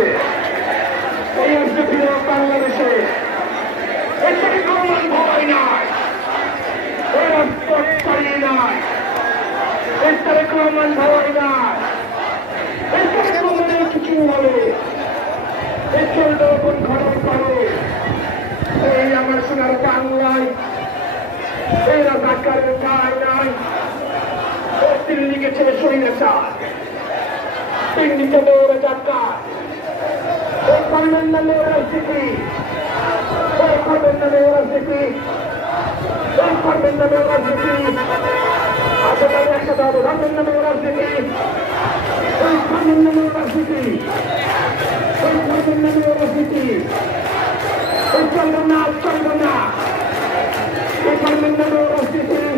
বাংলাদেশে, এই এসডিপির বাংলাদেশে এখানে কোনো ভয় নাই, এরা তৎকারী নাই, এখানে কোনো ভয় নাই, এখানে কোনো কিছু হবে, এখানে যখন ঘটন করে এই আমার সোনার বাংলায় এরা ঢাকার উপায় নাই। দিল্লি গেছে সৈন্যসার, দিল্লিতে ওরা ঢাকা, ওই করবেন না রাজনীতি, ওই করবেন না রাজনীতি, ওই করবেন না রাজনীতি, আপনাদের একসাথে হবে করবেন না রাজনীতি, ওই করবেন না রাজনীতি, ওই করবেন না রাজনীতি, ওই চলবেন না চলবেন না, ওই করবেন না রাজনীতি।